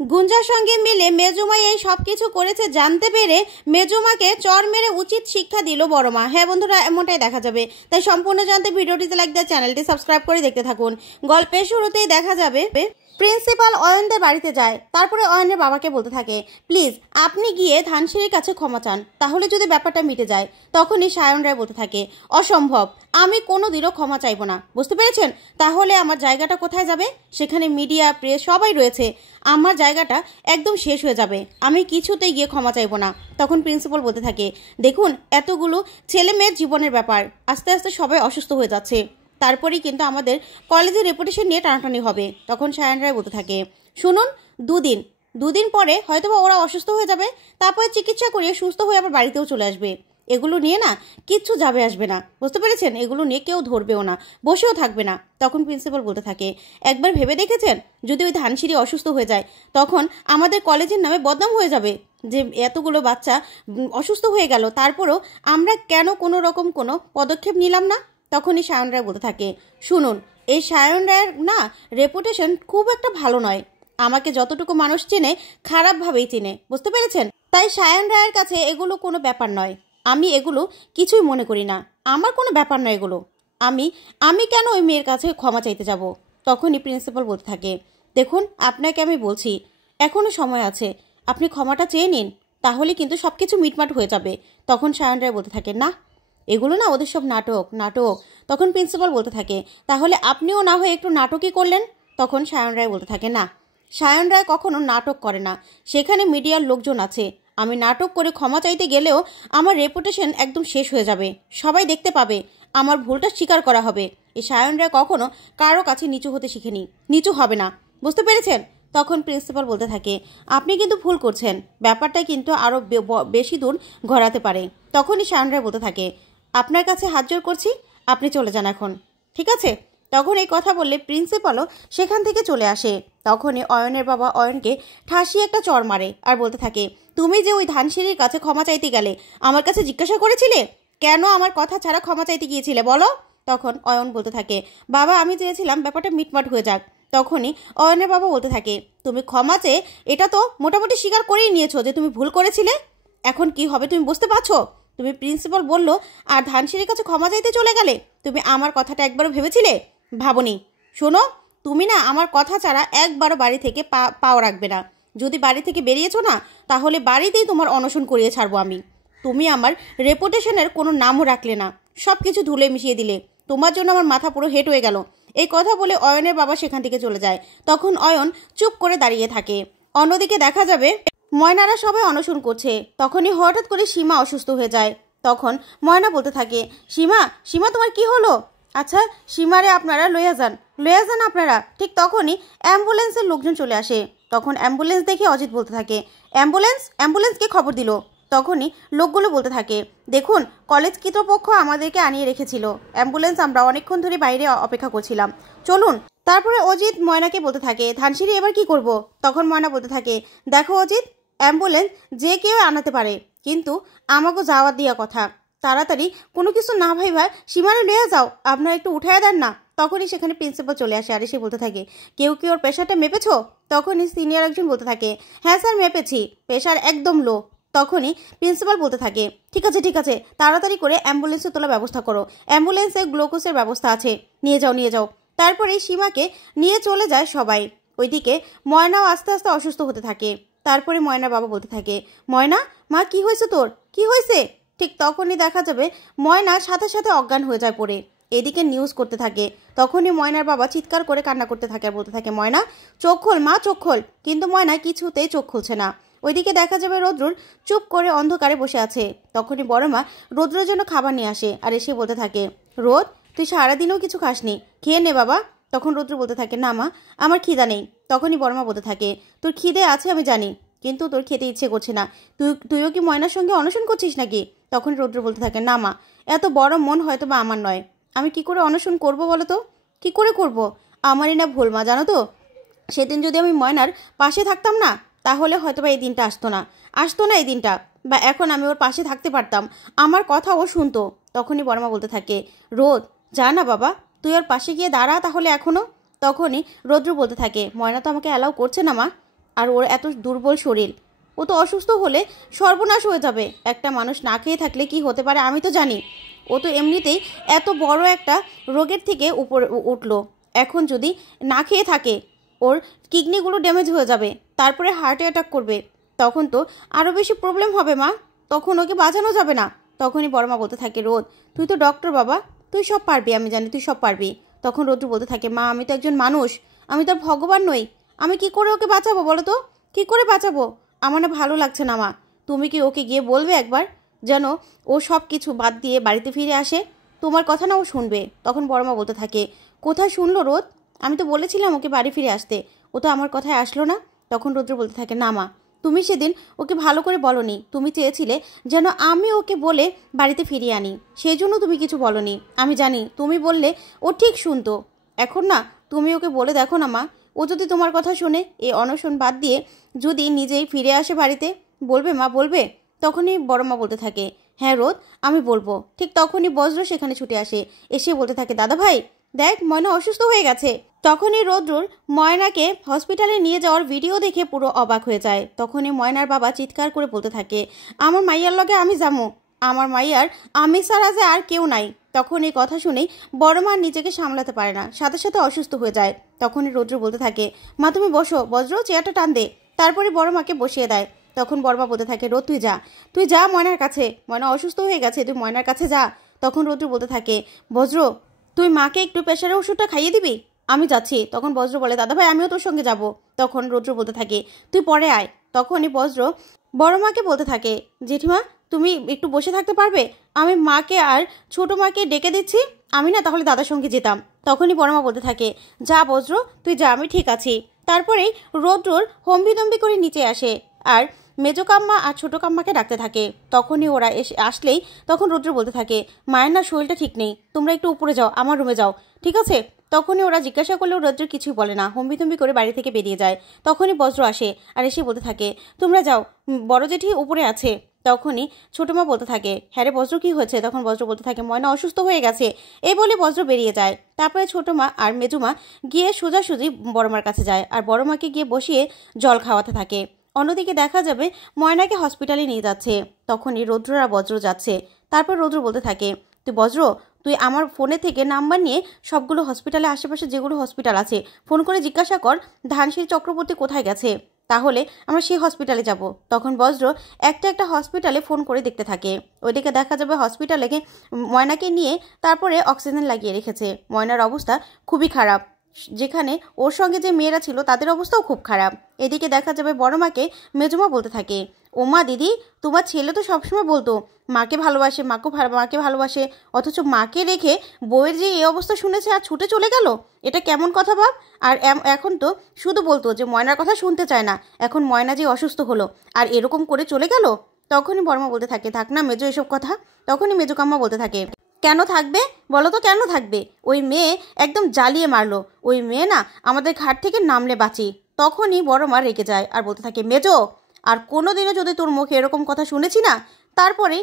গুঞ্জার সঙ্গে মিলে মেজুমা এই সব কিছু করেছে জানতে পেরে মেজুমাকে চর মেরে উচিত শিক্ষা দিল বড় মা। হ্যাঁ বন্ধুরা, এমনটাই দেখা যাবে। তাই সম্পূর্ণ জানতে ভিডিওটিতে লাইক দিয়ে চ্যানেলটি সাবস্ক্রাইব করে দেখতে থাকুন। গল্পের শুরুতেই দেখা যাবে প্রিন্সিপাল অয়নদের বাড়িতে যায়। তারপরে অয়নের বাবাকে বলতে থাকে, প্লিজ আপনি গিয়ে ধানসিঁড়ির কাছে ক্ষমা চান, তাহলে যদি ব্যাপারটা মিটে যায়। তখনই সায়ন রায় বলতে থাকে, অসম্ভব, আমি কোনোদিনও ক্ষমা চাইব না, বুঝতে পেরেছেন? তাহলে আমার জায়গাটা কোথায় যাবে? সেখানে মিডিয়া, প্রেস সবাই রয়েছে, আমার জায়গাটা একদম শেষ হয়ে যাবে। আমি কিছুতেই গিয়ে ক্ষমা চাইব না। তখন প্রিন্সিপাল বলতে থাকে, দেখুন এতগুলো ছেলে মেয়ের জীবনের ব্যাপার, আস্তে আস্তে সবাই অসুস্থ হয়ে যাচ্ছে, তারপরেই কিন্তু আমাদের কলেজের রেপুটেশন নিয়ে টানাটানি হবে। তখন সায়ন রায় বলতে থাকে, শুনুন, দুদিন পরে হয়তো ওরা অসুস্থ হয়ে যাবে, তারপরে চিকিৎসা করিয়ে সুস্থ হয়ে আবার বাড়িতেও চলে আসবে। এগুলো নিয়ে না কিচ্ছু যাবে আসবে না, বুঝতে পেরেছেন? এগুলো নিয়ে কেউ ধরবেও না, বসেও থাকবে না। তখন প্রিন্সিপাল বলতে থাকে, একবার ভেবে দেখেছেন যদি ওই ধানসিঁড়ি অসুস্থ হয়ে যায়, তখন আমাদের কলেজের নামে বদনাম হয়ে যাবে যে এতগুলো বাচ্চা অসুস্থ হয়ে গেল, তারপরেও আমরা কেন কোনো রকম কোনো পদক্ষেপ নিলাম না? তখনই সায়ন রায় বলতে থাকে, শুনুন, এই সায়ন রায়ের না রেপুটেশন খুব একটা ভালো নয়, আমাকে যতটুকু মানুষ চেনে খারাপভাবেই চেনে, বুঝতে পেরেছেন? তাই সায়ন রায়ের কাছে এগুলো কোনো ব্যাপার নয়, আমি এগুলো কিছুই মনে করি না, আমার কোনো ব্যাপার নয় এগুলো। আমি কেন ওই মেয়ের কাছে ক্ষমা চাইতে যাব? তখনই প্রিন্সিপাল বলতে থাকে, দেখুন আপনাকে আমি বলছি, এখনও সময় আছে, আপনি ক্ষমাটা চেয়ে নিন, তাহলে কিন্তু সব কিছু মিটমাট হয়ে যাবে। তখন সায়ন রায় বলতে থাকে, না এগুলো না ওদের সব নাটক। তখন প্রিন্সিপাল বলতে থাকে, তাহলে আপনিও না হয়ে একটু নাটকই করলেন। তখন সায়ন রায় বলতে থাকে, না, সায়ন রায় কখনো নাটক করে না, সেখানে মিডিয়ার লোকজন আছে, আমি নাটক করে ক্ষমা চাইতে গেলেও আমার রেপুটেশন একদম শেষ হয়ে যাবে, সবাই দেখতে পাবে, আমার ভুলটা স্বীকার করা হবে। এই সায়ন রায় কখনো কারো কাছে নিচু হতে শিখেনি, নিচু হবে না, বুঝতে পেরেছেন? তখন প্রিন্সিপাল বলতে থাকে, আপনি কিন্তু ভুল করছেন, ব্যাপারটা কিন্তু আরও বেশি দূর ঘোরাতে পারে। তখনই সায়ন রায় বলতে থাকে, আপনার কাছে হাত জোর করছি, আপনি চলে যান এখন, ঠিক আছে? তখন এই কথা বললে প্রিন্সিপালও সেখান থেকে চলে আসে। তখনই অয়নের বাবা অয়নকে ঠাসিয়ে একটা চড় মারে আর বলতে থাকে, তুমি যে ওই ধানসিঁড়ির কাছে ক্ষমা চাইতে গেলে, আমার কাছে জিজ্ঞাসা করেছিলে কেন আমার কথা ছাড়া ক্ষমা চাইতে গিয়েছিলে বলো? তখন অয়ন বলতে থাকে, বাবা আমি চেয়েছিলাম ব্যাপারটা মিটমাট হয়ে যাক। তখনই অয়নের বাবা বলতে থাকে, তুমি ক্ষমা চেয়ে এটা তো মোটামুটি স্বীকার করেই নিয়েছো যে তুমি ভুল করেছিলে, এখন কি হবে তুমি বুঝতে পারছো? তুমি প্রিন্সিপাল বললো আর ধানসিঁড়ির কাছে ক্ষমা চাইতে চলে গেলে, তুমি আমার কথাটা একবারও ভেবেছিলে? ভাবনি। শোনো, তুমি না আমার কথা ছাড়া একবারও বাড়ি থেকে পাও রাখবে না, যদি বাড়ি থেকে বেরিয়েছো না, তাহলে বাড়িতেই তোমার অনশন করিয়ে ছাড়বো আমি। তুমি আমার রেপুটেশনের কোনো নামও রাখলে না, সব কিছু ধুলে মিশিয়ে দিলে, তোমার জন্য আমার মাথা পুরো হেট হয়ে গেল। এই কথা বলে অয়নের বাবা সেখান থেকে চলে যায়। তখন অয়ন চুপ করে দাঁড়িয়ে থাকে। অন্যদিকে দেখা যাবে ময়নারা সবাই অনশন করছে। তখনই হঠাৎ করে সীমা অসুস্থ হয়ে যায়। তখন ময়না বলতে থাকে, সীমা তোমার কি হলো? আচ্ছা সীমারে আপনারা লইয়া যান আপনারা। ঠিক তখনই অ্যাম্বুলেন্সের লোকজন চলে আসে। তখন অ্যাম্বুলেন্স দেখে অজিত বলতে থাকে, অ্যাম্বুলেন্সকে খবর দিল। তখনই লোকগুলো বলতে থাকে, দেখুন কলেজ কর্তৃপক্ষ আমাদেরকে আনিয়ে রেখেছিল, অ্যাম্বুলেন্স আমরা অনেকক্ষণ ধরে বাইরে অপেক্ষা করছিলাম, চলুন। তারপরে অজিত ময়নাকে বলতে থাকে, ধানসিঁড়ি এবার কি করব? তখন ময়না বলতে থাকে, দেখো অজিত, অ্যাম্বুলেন্স যে কেউ আনাতে পারে, কিন্তু আমাকে যাওয়ার দিয়া কথা, তাড়াতাড়ি কোনো কিছু না ভাই সীমারে লইয়া যাও, আপনারা একটু উঠাইয়া দেন না। তখনই সেখানে প্রিন্সিপাল চলে আসে আর এসে বলতে থাকে, কেউ কি ওর প্রেশারটা মেপেছো? তখনই সিনিয়র একজন বলতে থাকে, হ্যাঁ স্যার মেপেছি, প্রেশার একদম লো। তখনই প্রিন্সিপাল বলতে থাকে, ঠিক আছে, তাড়াতাড়ি করে অ্যাম্বুলেন্সে তোলার ব্যবস্থা করো, অ্যাম্বুলেন্সে গ্লুকোজের ব্যবস্থা আছে, নিয়ে যাও। তারপরে সীমাকে নিয়ে চলে যায় সবাই। ওইদিকে ময়নাও আস্তে আস্তে অসুস্থ হতে থাকে। তারপরে ময়নার বাবা বলতে থাকে, ময়না মা কি হয়েছে তোর, কি হয়েছে? ঠিক তখনই দেখা যাবে ময়না সাথে সাথে অজ্ঞান হয়ে যায় পড়ে। এদিকে নিউজ করতে থাকে। তখনই ময়নার বাবা চিৎকার করে কান্না করতে থাকে আর বলতে থাকে, ময়না চোখ খোল মা, চোখ খোল। কিন্তু ময়না কিছুতেই চোখ খুলছে না। ওইদিকে দেখা যাবে রৌদ্রুর চুপ করে অন্ধকারে বসে আছে। তখনই বড় মা রৌদ্রের জন্য খাবার নিয়ে আসে আর এসে বলতে থাকে, রোদ তুই সারাদিনও কিছু খাসনি, খেয়ে নে বাবা। তখন রৌদ্র বলতে থাকে, না মা আমার খিদা নেই। তখনই বড় মা বলতে থাকে, তোর খিদে আছে আমি জানি, কিন্তু তোর খেতে ইচ্ছে করছে না, তুইও কি ময়নার সঙ্গে অনশন করছিস নাকি? তখন রৌদ্র বলতে থাকে, না মা এত বড় মন হয়তো বা আমার নয়, আমি কি করে অনশন করব বলো তো, কি করে করব? আমারই না ভুল মা, জানো তো, সেদিন যদি আমি ময়নার পাশে থাকতাম না, তাহলে হয়তো বা এই দিনটা আসতো না এই দিনটা, বা এখন আমি ওর পাশে থাকতে পারতাম, আমার কথা ও শুনতো। তখনই বড়মা বলতে থাকে, রোদ যা না বাবা, তুই ওর পাশে গিয়ে দাঁড়া তাহলে এখনো। তখনই রৌদ্র বলতে থাকে, ময়না তো আমাকে অ্যালাউ করছে না মা। আর ওর এত দুর্বল শরীর, ও তো অসুস্থ হলে সর্বনাশ হয়ে যাবে। একটা মানুষ না খেয়ে থাকলে কি হতে পারে আমি তো জানি। ও তো এমনিতেই এত বড় একটা রোগের থেকে উপরে উঠলো, এখন যদি না খেয়ে থাকে ওর কিডনিগুলো ড্যামেজ হয়ে যাবে, তারপরে হার্ট অ্যাটাক করবে, তখন তো আরও বেশি প্রবলেম হবে মা, তখন ওকে বাঁচানো যাবে না। তখনই বড় মা বলতে থাকে, রোদ তুই তো ডক্টর বাবা, তুই সব পারবি, আমি জানি তুই সব পারবি। তখন রোদ্র বলতে থাকে, মা আমি তো একজন মানুষ, আমি তো আর ভগবান নই, আমি কি করে ওকে বাঁচাবো বলো তো, কি করে বাঁচাবো? আমার না ভালো লাগছে না মা, তুমি কি ওকে গিয়ে বলবে একবার যেন ও সব কিছু বাদ দিয়ে বাড়িতে ফিরে আসে, তোমার কথা না ও শুনবে। তখন বড় মা বলতে থাকে, কোথায় শুনলো রোদ, আমি তো বলেছিলাম ওকে বাড়ি ফিরে আসতে, ও তো আমার কথায় আসলো না। তখন রৌদ্র বলতে থাকে, না মা, তুমি সেদিন ওকে ভালো করে বলনি, তুমি চেয়েছিলে যেন আমি ওকে বলে বাড়িতে ফিরিয়ে আনি, সেই জন্য তুমি কিছু বলনি। আমি জানি তুমি বললে ও ঠিক শুনতো, এখন না তুমি ওকে বলে দেখো না মা, ও যদি তোমার কথা শোনে, এই অনশন বাদ দিয়ে যদি নিজেই ফিরে আসে বাড়িতে, বলবে মা, বলবে? তখনই বড় মা বলতে থাকে, হ্যাঁ রোদ আমি বলবো। ঠিক তখনই বজ্র সেখানে ছুটে আসে, এসে বলতে থাকে, দাদা ভাই দেখ ময়না অসুস্থ হয়ে গেছে। তখনই রৌদ্রুর ময়নাকে হসপিটালে নিয়ে যাওয়ার ভিডিও দেখে পুরো অবাক হয়ে যায়। তখনই ময়নার বাবা চিৎকার করে বলতে থাকে, আমার মাইয়ার লগে আমি যামু, আমার মাইয়ার আমি ছাড়া যে আর কেউ নাই। তখন এই কথা শুনেই বড় মা নিজেকে সামলাতে পারে না, সাথে সাথে অসুস্থ হয়ে যায়। তখনই রৌদ্র বলতে থাকে, মা তুমি বসো, বজ্র চেয়ারটা টান দে। তারপরে বড় মাকে বসিয়ে দেয়। তখন বড় মা বলতে থাকে, রোদ তুই যা ময়নার কাছে, ময়না অসুস্থ হয়ে গেছে, তুই ময়নার কাছে যা। তখন রৌদ্র বলতে থাকে, বজ্র তুই মাকে একটু প্রেশারের ওষুধটা খাইয়ে দিবি, আমি যাচ্ছি। তখন বজ্র বলে, দাদা ভাই আমিও তোর সঙ্গে যাব। তখন রৌদ্র বলতে থাকে, তুই পরে আয়। তখনই বজ্র বড় মাকে বলতে থাকে, জেঠিমা তুমি একটু বসে থাকতে পারবে, আমি মাকে আর ছোট মাকে ডেকে দিচ্ছি, আমি না তাহলে দাদার সঙ্গে যেতাম। তখনই বড় মা বলতে থাকে, যা বজ্র তুই যা, আমি ঠিক আছি। তারপরেই রৌদ্রর হম্বিতম্বি করে নিচে আসে আর মেজো কাম্মা আর ছোটো কাম্মাকে ডাকতে থাকে। তখনই ওরা আসলেই তখন রৌদ্র বলতে থাকে, মায়ের না শরীরটা ঠিক নেই, তোমরা একটু উপরে যাও, আমার রুমে যাও, ঠিক আছে? তখনই ওরা জিজ্ঞাসা করলেও রৌদ্র কিছুই বলে না, হম্বিতম্বি করে বাড়ি থেকে বেরিয়ে যায়। তখনই বজ্র আসে আর এসে বলতে থাকে, তোমরা যাও, বড় জেঠি উপরে আছে। তখনই ছোটো মা বলতে থাকে, হ্যাঁ রে বজ্র কী হয়েছে? তখন বজ্র বলতে থাকে, ময়না অসুস্থ হয়ে গেছে। এই বলে বজ্র বেরিয়ে যায়। তারপরে ছোটো মা আর মেজো মা গিয়ে সোজাসুজি বড় মার কাছে যায় আর বড় মাকে গিয়ে বসিয়ে জল খাওয়াতে থাকে। অন্যদিকে দেখা যাবে ময়নাকে হসপিটালে নিয়ে যাচ্ছে। তখনই রৌদ্র আর বজ্র যাচ্ছে। তারপর রৌদ্র বলতে থাকে, তুই আমার ফোনে থেকে নাম্বার নিয়ে সবগুলো হসপিটালে আশেপাশে যেগুলো হসপিটাল আছে ফোন করে জিজ্ঞাসা কর ধানসিঁড়ি চক্রবর্তী কোথায় গেছে, তাহলে আমরা সেই হসপিটালে যাব। তখন বজ্র একটা হসপিটালে ফোন করে দেখতে থাকে। ওইদিকে দেখা যাবে হসপিটালে ময়নাকে নিয়ে তারপরে অক্সিজেন লাগিয়ে রেখেছে। ময়নার অবস্থা খুবই খারাপ, যেখানে ওর সঙ্গে যে মেয়েরা ছিল তাদের অবস্থাও খুব খারাপ। এদিকে দেখা যাবে বড় মাকে মেজমা বলতে থাকে, ও মা দিদি, তোমার ছেলে তো সবসময় বলতো মাকে ভালোবাসে, মাকে ভালোবাসে, অথচ মাকে রেখে বউয়ের যে এই অবস্থা শুনেছে আর ছুটে চলে গেল, এটা কেমন কথা ভাব? আর এখন তো শুধু বলতো যে ময়নার কথা শুনতে চায় না, এখন ময়না যে অসুস্থ হলো আর এরকম করে চলে গেল। তখনই বড়মা বলতে থাকে, থাক না মেজো এসব কথা। তখনই মেজো কাম্মা বলতে থাকে, কেন থাকবে বলো তো, কেন থাকবে? ওই মেয়ে একদম জ্বালিয়ে মারলো, ওই মেয়ে না আমাদের ঘাট থেকে নামলে বাঁচি। তখনই বড় মা রেগে যায় আর বলতে থাকে, মেজো আর কোনোদিনও যদি তোর মুখে এরকম কথা শুনেছি না। তারপরে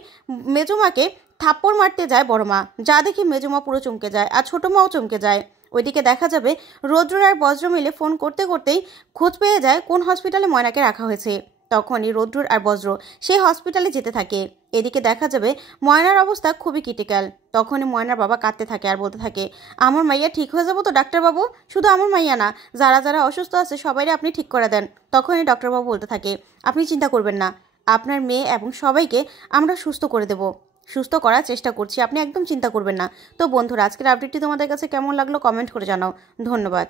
মেজো মাকে থাপ্পড় মারতে যায় বড় মা, যা দেখে মেজো মা পুরো চমকে যায় আর ছোটো মাও চমকে যায়। ওইদিকে দেখা যাবে রৌদ্র আর বজ্র মিলে ফোন করতে করতেই খোঁজ পেয়ে যায় কোন হসপিটালে ময়নাকে রাখা হয়েছে। তখনই রৌদ্র আর বজ্র সেই হসপিটালে যেতে থাকে। এদিকে দেখা যাবে ময়নার অবস্থা খুবই ক্রিটিক্যাল। তখনই ময়নার বাবা কাঁদতে থাকে আর বলতে থাকে, আমার মাইয়া ঠিক হয়ে যাবো তো ডাক্তারবাবু? শুধু আমার মাইয়া না, যারা যারা অসুস্থ আছে সবাইরে আপনি ঠিক করে দেন। তখনই ডক্টরবাবু বলতে থাকে, আপনি চিন্তা করবেন না, আপনার মেয়ে এবং সবাইকে আমরা সুস্থ করে দেব, সুস্থ করার চেষ্টা করছি, আপনি একদম চিন্তা করবেন না। তো বন্ধুরা, আজকের আপডেটটি তোমাদের কাছে কেমন লাগলো কমেন্ট করে জানাও। ধন্যবাদ।